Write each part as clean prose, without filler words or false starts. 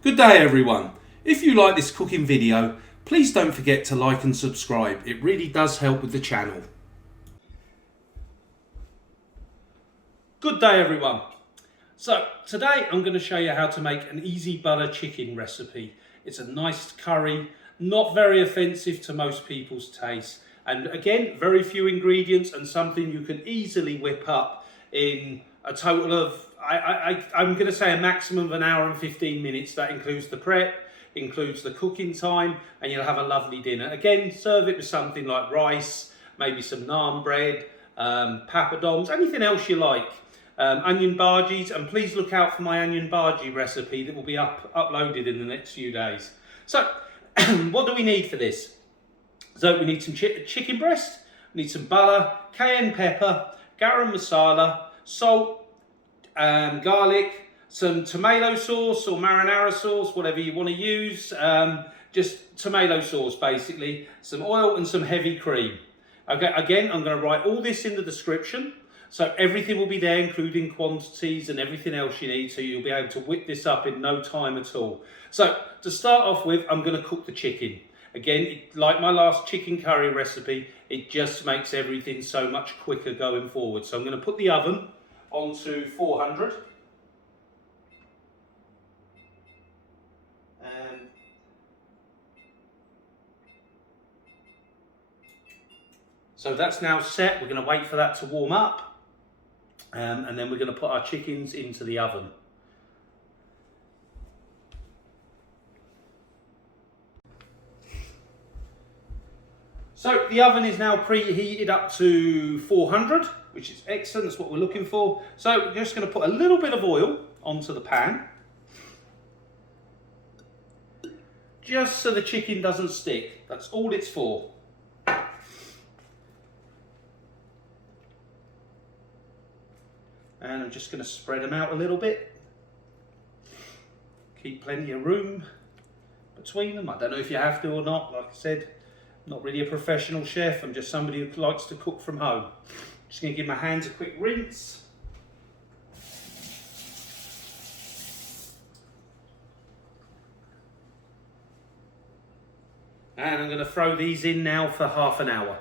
Good day everyone. If you like this cooking video, please don't forget to like and subscribe. It really does help with the channel. Good day everyone. So today I'm going to show you how to make an easy butter chicken recipe. It's a nice curry, not very offensive to most people's taste. And again, very few ingredients and something you can easily whip up in a total of, I'm going to say a maximum of an hour and 15 minutes. That includes the prep, includes the cooking time, and you'll have a lovely dinner. Again, serve it with something like rice, maybe some naan bread, papadums, anything else you like. Onion bhajis, and please look out for my onion bhaji recipe that will be uploaded in the next few days. So, what do we need for this? So we need some chicken breast, we need some butter, cayenne pepper, garam masala, salt, garlic, some tomato sauce or marinara sauce, whatever you want to use, just tomato sauce basically, some oil and some heavy cream. Okay, again, I'm going to write all this in the description, so everything will be there, including quantities and everything else you need, so you'll be able to whip this up in no time at all. So to start off with, I'm going to cook the chicken. Again, like my last chicken curry recipe, it just makes everything so much quicker going forward. So I'm going to put the oven onto 400. So that's now set. We're going to wait for that to warm up. And then we're going to put our chickens into the oven. So the oven is now preheated up to 400, which is excellent. That's what we're looking for. So we're just going to put a little bit of oil onto the pan, just so the chicken doesn't stick. That's all it's for. And I'm just going to spread them out a little bit. Keep plenty of room between them. I don't know if you have to or not. Like I said, I'm not really a professional chef. I'm just somebody who likes to cook from home. Just going to give my hands a quick rinse. And I'm going to throw these in now for half an hour.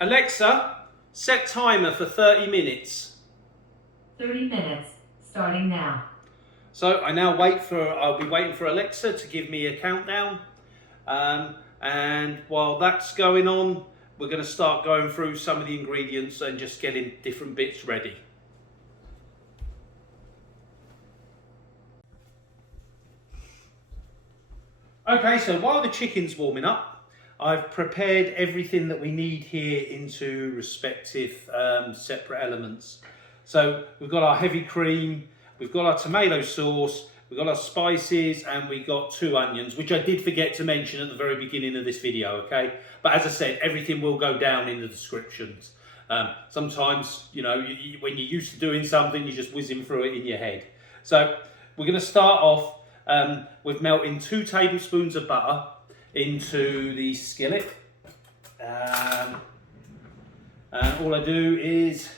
Alexa, set timer for 30 minutes. 30 minutes, starting now. So I'll be waiting for Alexa to give me a countdown. And while that's going on, we're going to start going through some of the ingredients and just getting different bits ready. Okay, so while the chicken's warming up, I've prepared everything that we need here into respective separate elements. So we've got our heavy cream, we've got our tomato sauce, we've got our spices, and we've got 2 onions, which I did forget to mention at the very beginning of this video, okay? But as I said, everything will go down in the descriptions. Sometimes, you know, when you're used to doing something, you're just whizzing through it in your head. So we're going to start off with melting 2 tablespoons of butter into the skillet. And all I do is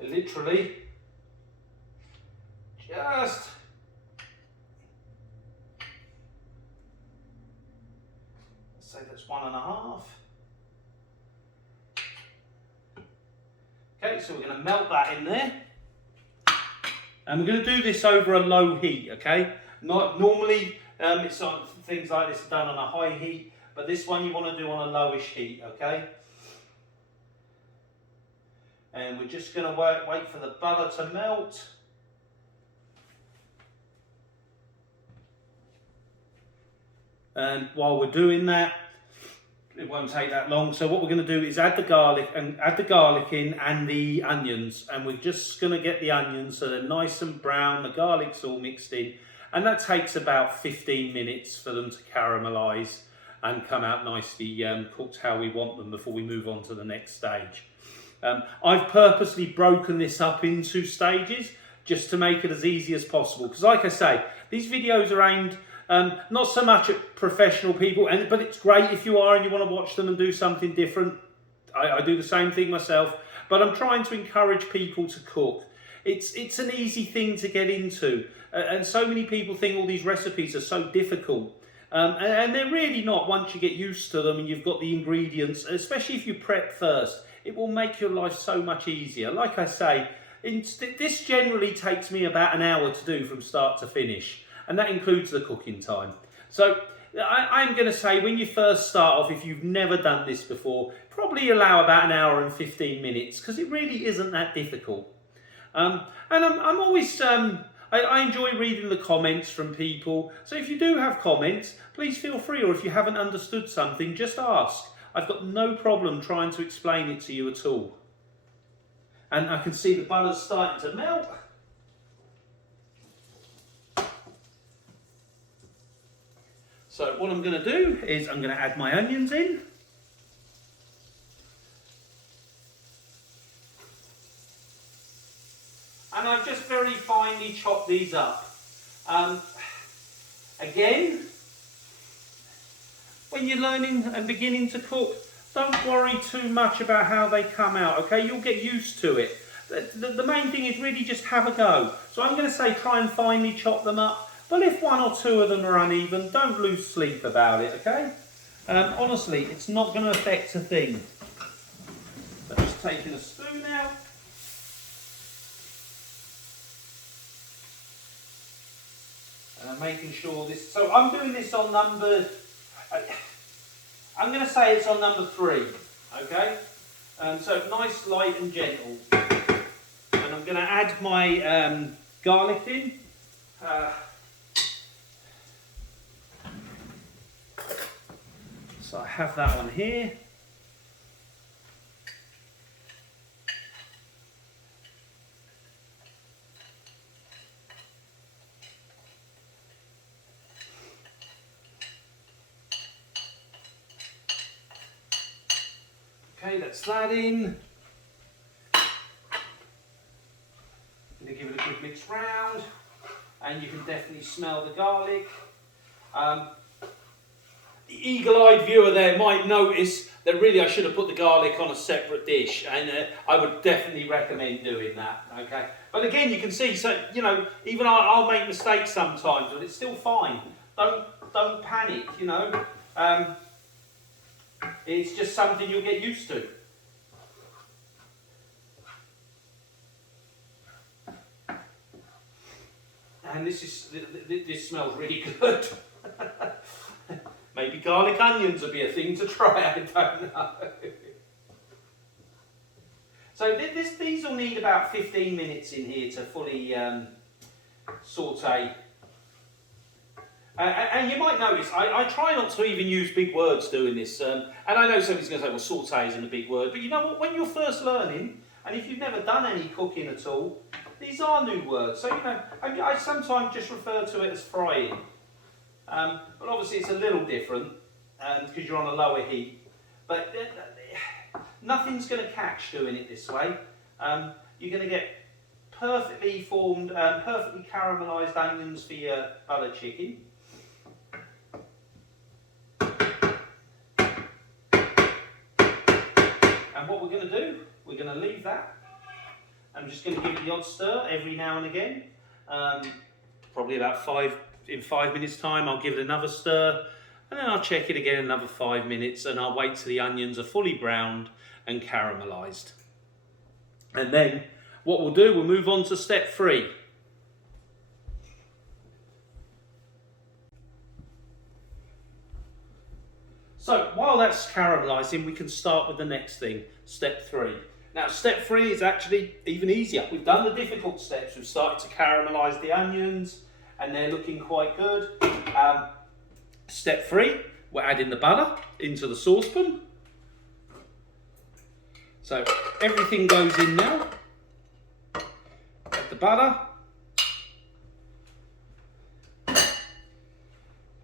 literally just say that's 1.5. Okay, so we're going to melt that in there. And we're going to do this over a low heat, okay? Not normally, it's on things like this are done on a high heat, but this one you want to do on a lowish heat, okay? And we're just going to wait for the butter to melt. And while we're doing that, it won't take that long. So what we're going to do is add the garlic in and the onions, and we're just going to get the onions so they're nice and brown. The garlic's all mixed in, and that takes about 15 minutes for them to caramelize and come out nicely cooked how we want them before we move on to the next stage. I've purposely broken this up into stages just to make it as easy as possible, because like I say, these videos are aimed Not so much at professional people, but it's great if you are and you want to watch them and do something different. I do the same thing myself, but I'm trying to encourage people to cook. It's an easy thing to get into, and so many people think all these recipes are so difficult. And they're really not once you get used to them and you've got the ingredients, especially if you prep first. It will make your life so much easier. Like I say, this generally takes me about an hour to do from start to finish, and that includes the cooking time. So I'm going to say when you first start off, if you've never done this before, probably allow about an hour and 15 minutes because it really isn't that difficult. And I'm always... I enjoy reading the comments from people, so if you do have comments, please feel free, or if you haven't understood something, just ask. I've got no problem trying to explain it to you at all. And I can see the butter's starting to melt. So what I'm going to do is I'm going to add my onions in. And I've just very finely chopped these up. Again, when you're learning and beginning to cook, don't worry too much about how they come out, okay? You'll get used to it. The main thing is really just have a go. So I'm going to say try and finely chop them up, but if one or two of them are uneven, don't lose sleep about it, okay? Honestly, it's not going to affect a thing. So just taking a spoon out. Making sure this, so I'm doing this on number, I'm going to say it's on number 3, okay? So nice, light and gentle. And I'm going to add my garlic in. So I have that one here. Okay, that's that in. I'm going to give it a good mix round, and you can definitely smell the garlic. The eagle-eyed viewer there might notice that really I should have put the garlic on a separate dish, and I would definitely recommend doing that. Okay, but again, you can see, so you know, even I'll make mistakes sometimes, but it's still fine. Don't panic, you know. It's just something you'll get used to. And this smells really good. Maybe garlic onions would be a thing to try, I don't know. So these will need about 15 minutes in here to fully saute. And you might notice, I try not to even use big words doing this. And I know somebody's going to say, well, saute isn't a big word. But you know what, when you're first learning, and if you've never done any cooking at all, these are new words. So, you know, I sometimes just refer to it as frying. But obviously it's a little different because you're on a lower heat. But nothing's going to catch doing it this way. You're going to get perfectly formed, perfectly caramelized onions for your butter chicken. And what we're going to do, we're going to leave that. I'm just going to give it the odd stir every now and again. Probably about in 5 minutes time, I'll give it another stir. And then I'll check it again another 5 minutes, and I'll wait till the onions are fully browned and caramelized. And then what we'll do, we'll move on to step 3. So while that's caramelizing, we can start with the next thing, step 3. Now step 3 is actually even easier. We've done the difficult steps. We've started to caramelize the onions and they're looking quite good. Step 3, we're adding the butter into the saucepan. So everything goes in now. Add the butter.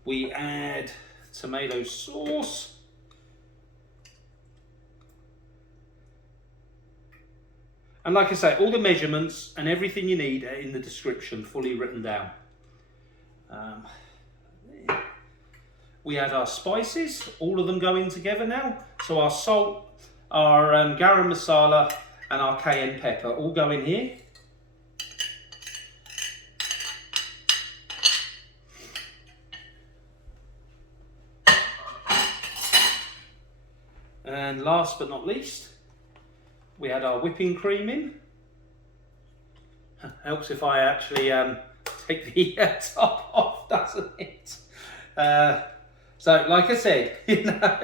We add tomato sauce. And like I say, all the measurements and everything you need are in the description, fully written down. We add our spices, all of them go in together now. So our salt, our garam masala and our cayenne pepper all go in here. And last but not least, we add our whipping cream in. Helps if I actually take the top off, doesn't it? So, like I said, you know.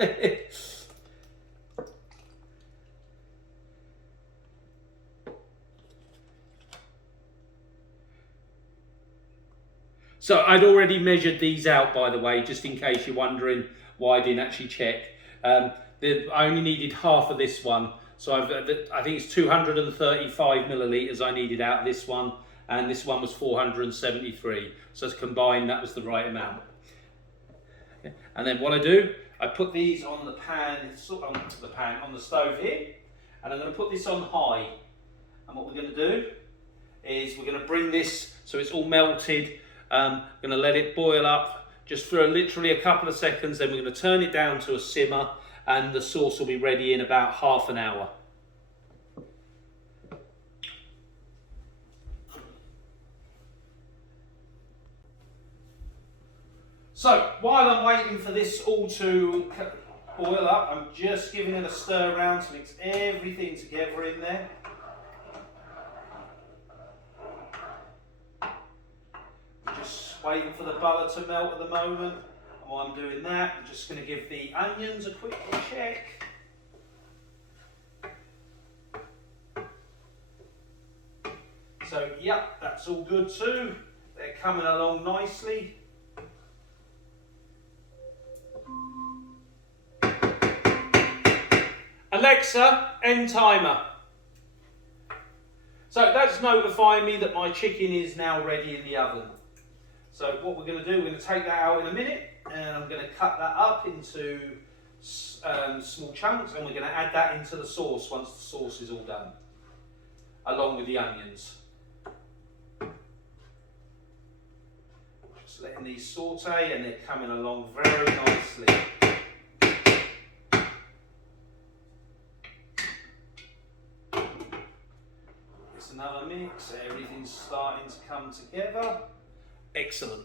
So I'd already measured these out, by the way, just in case you're wondering why I didn't actually check. I only needed half of this one. So I think it's 235 millilitres I needed out of this one, and this one was 473. So it's combined, that was the right amount. Okay. And then what I do, I put these on the on the stove here, and I'm going to put this on high. And what we're going to do is we're going to bring this so it's all melted. Going to let it boil up just for literally a couple of seconds. Then we're going to turn it down to a simmer, and the sauce will be ready in about half an hour. So while I'm waiting for this all to boil up, I'm just giving it a stir around to mix everything together in there. Just waiting for the butter to melt at the moment. And while I'm doing that, I'm just going to give the onions a quick check. So, yep, that's all good too. They're coming along nicely. Alexa, end timer. So that's notifying me that my chicken is now ready in the oven. So what we're going to do, we're going to take that out in a minute, and I'm going to cut that up into small chunks, and we're going to add that into the sauce once the sauce is all done, along with the onions. Just letting these saute, and they're coming along very nicely. It's another mix, everything's starting to come together. Excellent.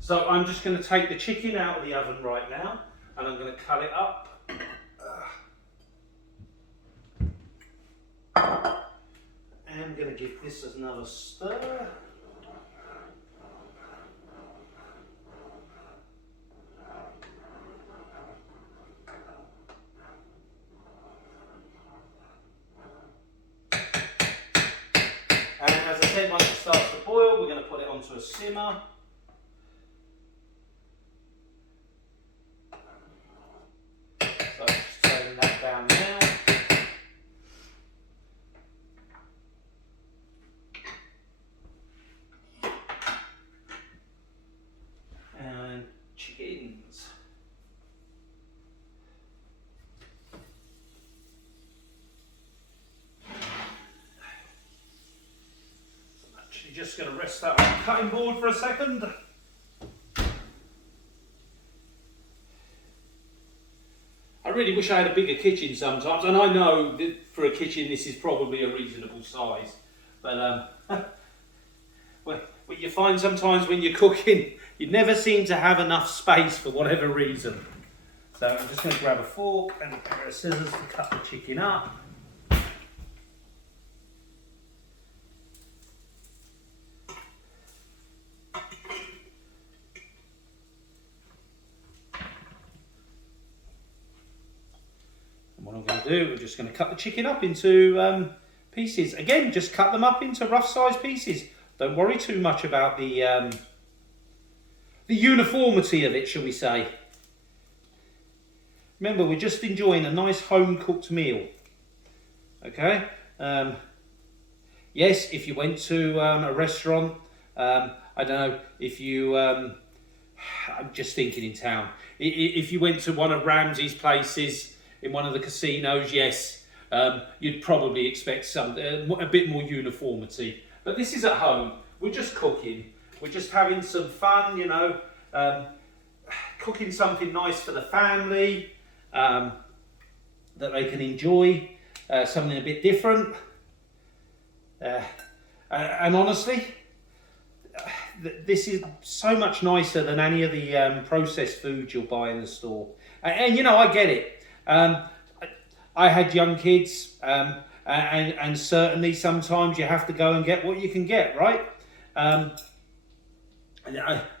So I'm just going to take the chicken out of the oven right now, and I'm going to cut it up. And I'm going to give this another stir. And as I said, once it starts to boil, we're going to put it onto a simmer. So I'm just turning that down now. And chickens. Just going to rest that on the cutting board for a second. I really wish I had a bigger kitchen sometimes, and I know that for a kitchen this is probably a reasonable size, but what you find sometimes when you're cooking, you never seem to have enough space for whatever reason. So I'm just going to grab a fork and a pair of scissors to cut the chicken up. What I'm going to do, we're just going to cut the chicken up into pieces. Again, just cut them up into rough sized pieces. Don't worry too much about the uniformity of it, shall we say. Remember, we're just enjoying a nice home cooked meal. Okay? Yes, if you went to a restaurant, I don't know, if you, I'm just thinking in town, if you went to one of Ramsay's places, in one of the casinos, yes, you'd probably expect a bit more uniformity. But this is at home. We're just cooking. We're just having some fun, you know, cooking something nice for the family that they can enjoy, something a bit different. And honestly, this is so much nicer than any of the processed foods you'll buy in the store. And you know, I get it. I had young kids, and certainly sometimes you have to go and get what you can get, right?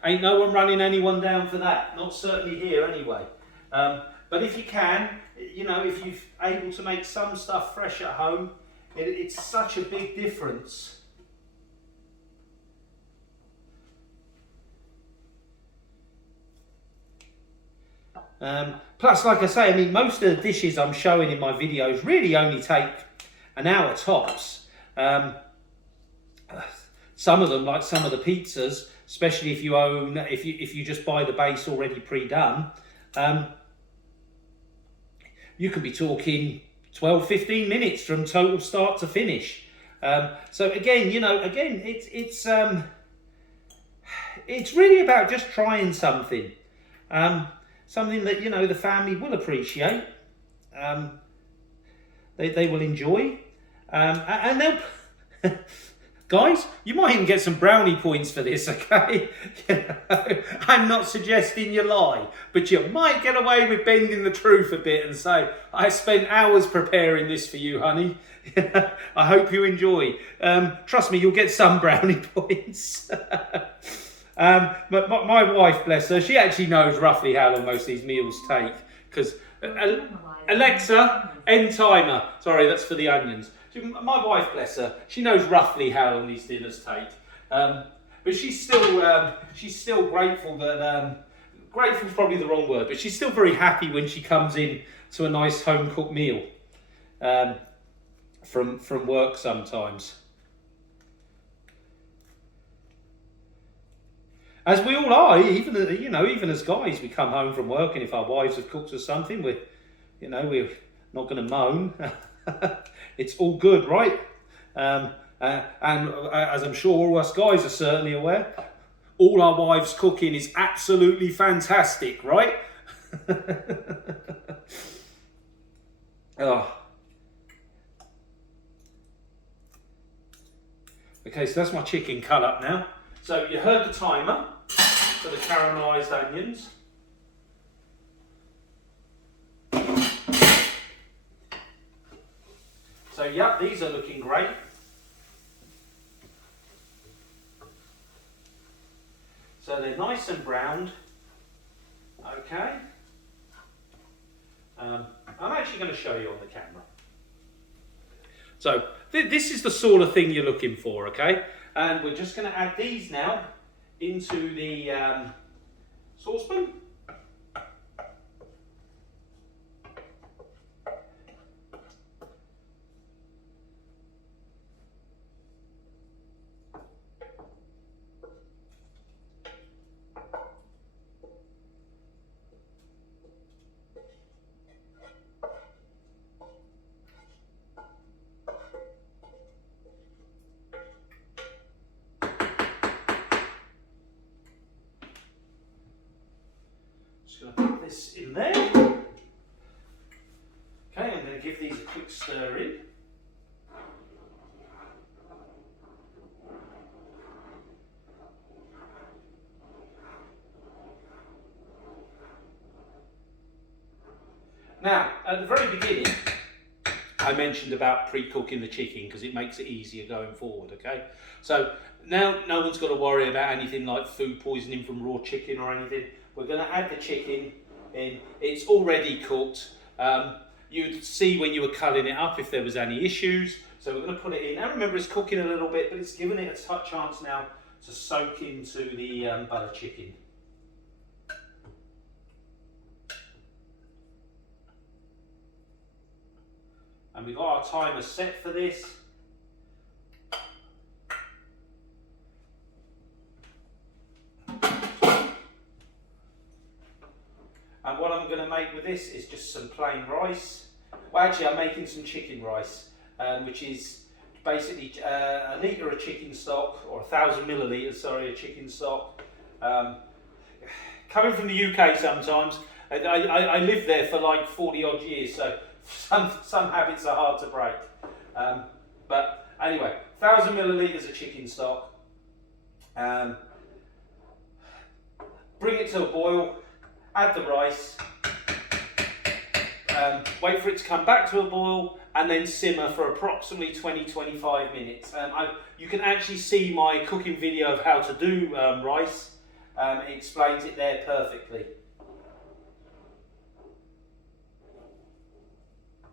Ain't no one running anyone down for that. Not certainly here anyway. But if you can, you know, if you're able to make some stuff fresh at home, it's such a big difference. Plus, like I say, I mean, most of the dishes I'm showing in my videos really only take an hour tops. Some of them, like some of the pizzas, especially if you just buy the base already pre-done, you could be talking 12-15 minutes from total start to finish. So again, you know, it's really about just trying something. Something that, you know, the family will appreciate, they will enjoy, and they'll, guys, you might even get some brownie points for this, okay? You know, I'm not suggesting you lie, but you might get away with bending the truth a bit and say, I spent hours preparing this for you, honey. I hope you enjoy. Trust me, you'll get some brownie points. But my wife, bless her, she actually knows roughly how long most of these meals take. Because Alexa, end timer. Sorry, that's for the onions. My wife, bless her, she knows roughly how long these dinners take. But she's still grateful that grateful is probably the wrong word, but she's still very happy when she comes in to a nice home cooked meal from work sometimes. As we all are, even as guys, we come home from work, and if our wives have cooked us something, we're not going to moan. It's all good, right? And as I'm sure all us guys are certainly aware, all our wives' cooking is absolutely fantastic, right? Oh. Okay, so that's my chicken cut up now. So you heard the timer for the caramelized onions. So yep, these are looking great. So they're nice and browned. Okay. I'm actually going to show you on the camera. So this is the sort of thing you're looking for, okay? And we're just going to add these now into the saucepan. Just going to put this in there. Okay, I'm going to give these a quick stir in. Now, at the very beginning, I mentioned about pre-cooking the chicken because it makes it easier going forward, okay? So now no one's got to worry about anything like food poisoning from raw chicken or anything. We're going to add the chicken in. It's already cooked. You'd see when you were culling it up if there was any issues. So we're going to put it in. Now remember, it's cooking a little bit, but it's given it a chance now to soak into the butter chicken. And we've got our timer set for this. And what I'm going to make with this is just some plain rice. Well, actually, I'm making some chicken rice, which is basically a litre of chicken stock, or 1,000 millilitres, sorry, of chicken stock. Coming from the UK sometimes, I lived there for like 40 odd years, so some habits are hard to break. But anyway, 1,000 millilitres of chicken stock. Bring it to a boil, add the rice, wait for it to come back to a boil, and then simmer for approximately 20-25 minutes. You can actually see my cooking video of how to do rice. It explains it there perfectly.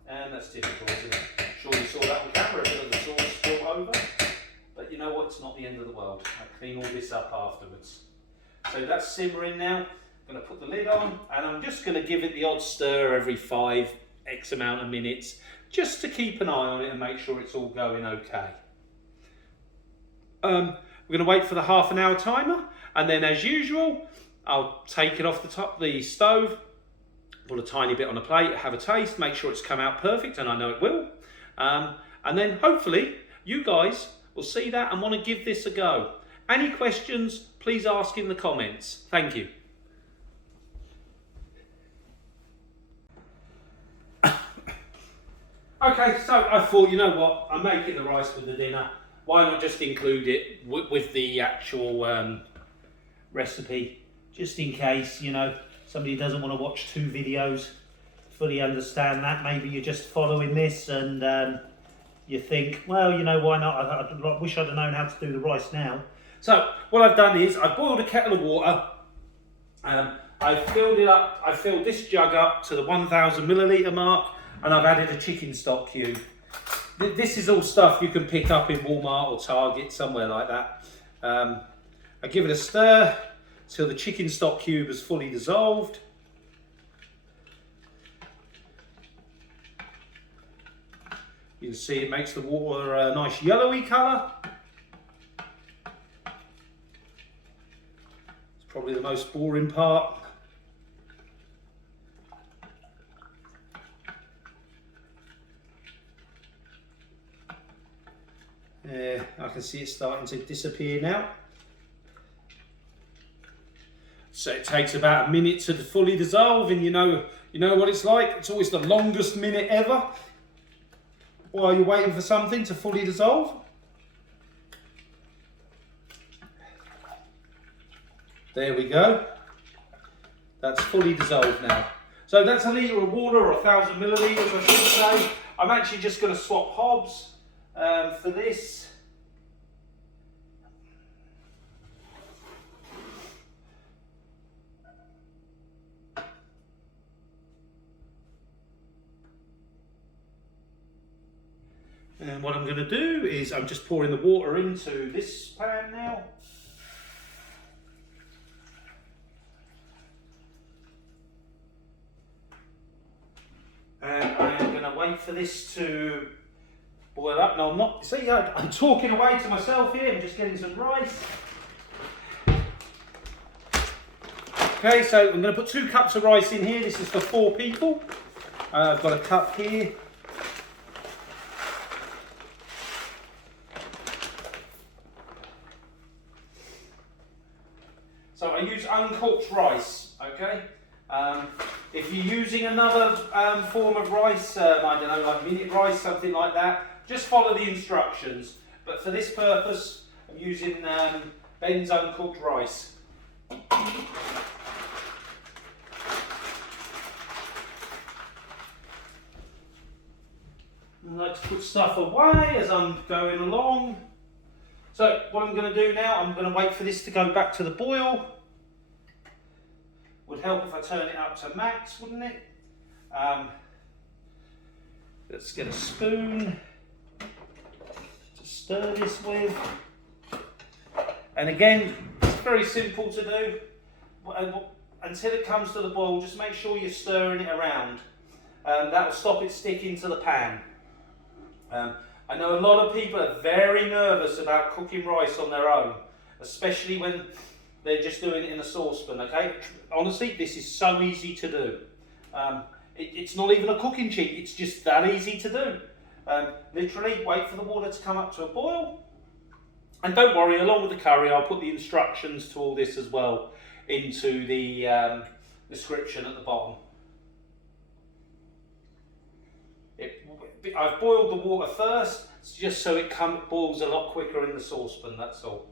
And that's typical, isn't it? I'm sure you saw that on camera, a bit of the sauce spilled over. But you know what, it's not the end of the world. I clean all this up afterwards. So that's simmering now. I'm going to put the lid on, and I'm just going to give it the odd stir every 5x amount of minutes, just to keep an eye on it and make sure it's all going okay. We're going to wait for the half an hour timer, and then as usual, I'll take it off the stove, put a tiny bit on a plate, have a taste, make sure it's come out perfect, and I know it will. And then hopefully you guys will see that and want to give this a go. Any questions, please ask in the comments. Thank you. Okay, so I thought, you know what, I'm making the rice for the dinner. Why not just include it with the actual recipe, just in case, you know, somebody doesn't want to watch 2 videos. Fully understand that. Maybe you're just following this and you think, well, you know, why not? I wish I'd have known how to do the rice now. So what I've done is I've boiled a kettle of water. I've filled it up. I filled this jug up to the 1,000 millilitre mark, and I've added a chicken stock cube. This is all stuff you can pick up in Walmart or Target, somewhere like that. I give it a stir till the chicken stock cube is fully dissolved. You can see it makes the water a nice yellowy colour. It's probably the most boring part. I can see it starting to disappear now. So it takes about a minute to fully dissolve, and you know what it's like. It's always the longest minute ever while you're waiting for something to fully dissolve. There we go. That's fully dissolved now. So that's a litre of water, or 1,000 millilitres I should say. I'm actually just going to swap hobs for this. And what I'm going to do is I'm just pouring the water into this pan now. And I'm going to wait for this to boil up. No, I'm not. See, I'm talking away to myself here. I'm just getting some rice. Okay, so I'm going to put 2 cups of rice in here. This is for 4 people. I've got a cup here. So I use uncooked rice, okay? If you're using another form of rice, I don't know, like minute rice, something like that, just follow the instructions. But for this purpose, I'm using Ben's uncooked rice. I like to put stuff away as I'm going along. So what I'm going to do now, I'm going to wait for this to go back to the boil. Would help if I turn it up to max, wouldn't it? Let's get a spoon to stir this with. And again, it's very simple to do. Until it comes to the boil, just make sure you're stirring it around. That will stop it sticking to the pan. I know a lot of people are very nervous about cooking rice on their own, especially when they're just doing it in a saucepan, okay? Honestly, this is so easy to do. It's not even a cooking cheat, it's just that easy to do. Literally wait for the water to come up to a boil. And don't worry, along with the curry, I'll put the instructions to all this as well into the description at the bottom. I've boiled the water first, just so it boils a lot quicker in the saucepan, that's all.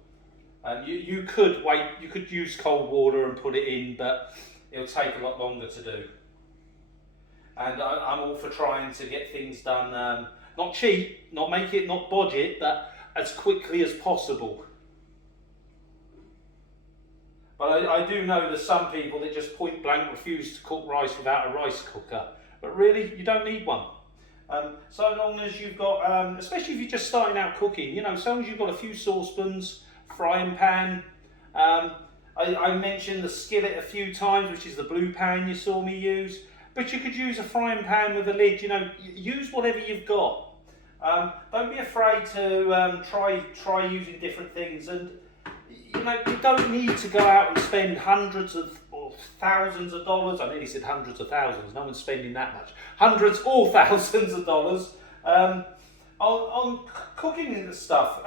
You could wait, you could use cold water and put it in, but it'll take a lot longer to do. And I'm all for trying to get things done, not cheap, not budget, but as quickly as possible. But I do know there's some people that just point blank refuse to cook rice without a rice cooker. But really, you don't need one. So long as you've got, especially if you're just starting out cooking, so long as you've got a few saucepans, frying pan. I mentioned the skillet a few times, which is the blue pan you saw me use. But you could use a frying pan with a lid, use whatever you've got. Don't be afraid to try using different things, and you don't need to go out and spend hundreds of or thousands of dollars. I nearly said hundreds of thousands. No one's spending that much. Hundreds or thousands of dollars on cooking and stuff.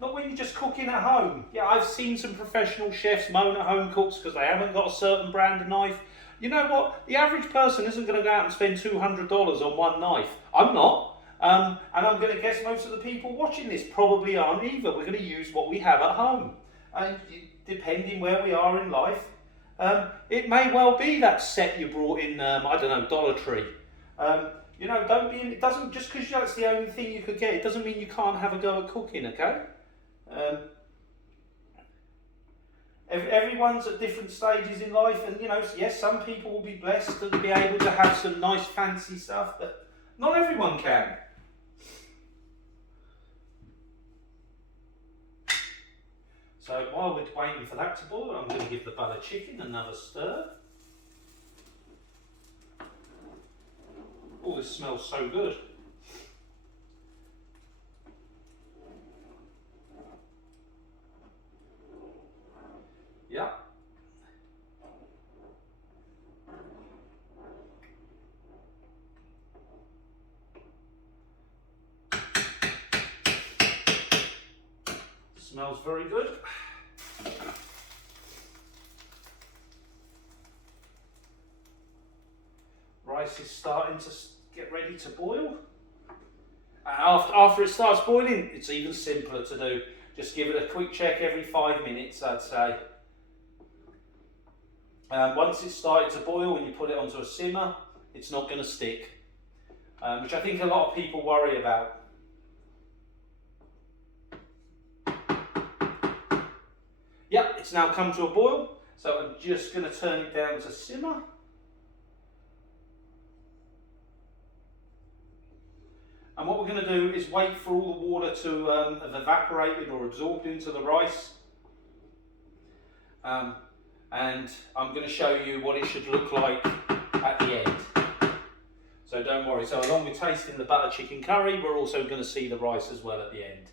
Not when you're just cooking at home. Yeah, I've seen some professional chefs moan at home cooks because they haven't got a certain brand of knife. You know what? The average person isn't going to go out and spend $200 on one knife. I'm not. And I'm going to guess most of the people watching this probably aren't either. We're going to use what we have at home. And depending where we are in life, it may well be that set you brought in, I don't know, Dollar Tree. It doesn't, just because that's the only thing you could get, it doesn't mean you can't have a go at cooking, okay? Everyone's at different stages in life, and yes, some people will be blessed to be able to have some nice fancy stuff, but not everyone can. So while we're waiting for that to boil, I'm going to give the butter chicken another stir. Oh, this smells so good. Yeah. Smells very good. Rice is starting to get ready to boil. After it starts boiling, it's even simpler to do. Just give it a quick check every 5 minutes, I'd say. Once it's started to boil and you put it onto a simmer, it's not going to stick, which I think a lot of people worry about. Yep, it's now come to a boil, so I'm just going to turn it down to simmer. And what we're going to do is wait for all the water to have evaporated or absorbed into the rice. And I'm going to show you what it should look like at the end. So don't worry. So along with tasting the butter chicken curry, we're also going to see the rice as well at the end.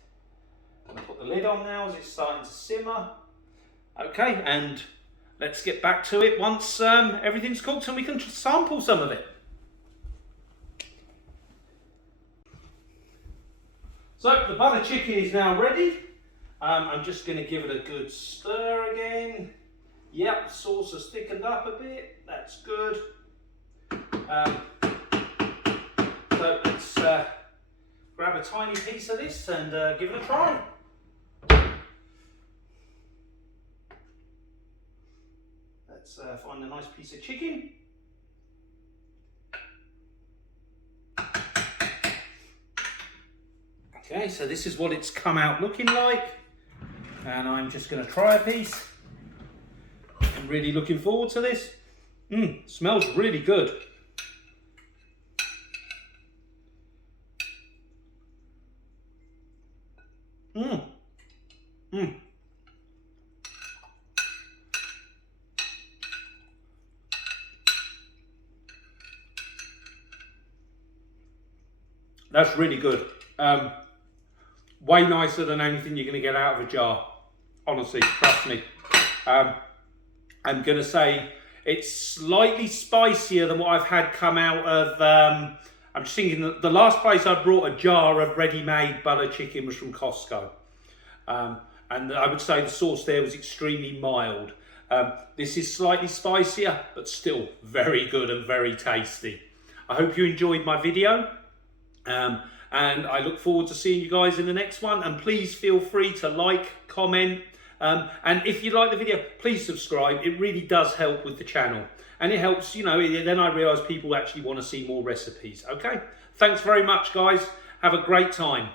I'm going to put the lid on now as it's starting to simmer. Okay, and let's get back to it once everything's cooked and we can sample some of it. So the butter chicken is now ready. I'm just going to give it a good stir again. Yep, the sauce has thickened up a bit. That's good. So let's grab a tiny piece of this and give it a try. Let's find a nice piece of chicken. Okay, so this is what it's come out looking like. And I'm just going to try a piece. I'm really looking forward to this. Smells really good. That's really good. Way nicer than anything you're going to get out of a jar. Honestly, trust me. I'm going to say it's slightly spicier than what I've had come out of I'm just thinking that the last place I brought a jar of ready-made butter chicken was from Costco. And I would say the sauce there was extremely mild. This is slightly spicier, but still very good and very tasty. I hope you enjoyed my video. And I look forward to seeing you guys in the next one. And please feel free to like, comment, and if you like the video, please subscribe. It really does help with the channel. And it helps, you know, then I realise people actually want to see more recipes. Okay? Thanks very much, guys. Have a great time.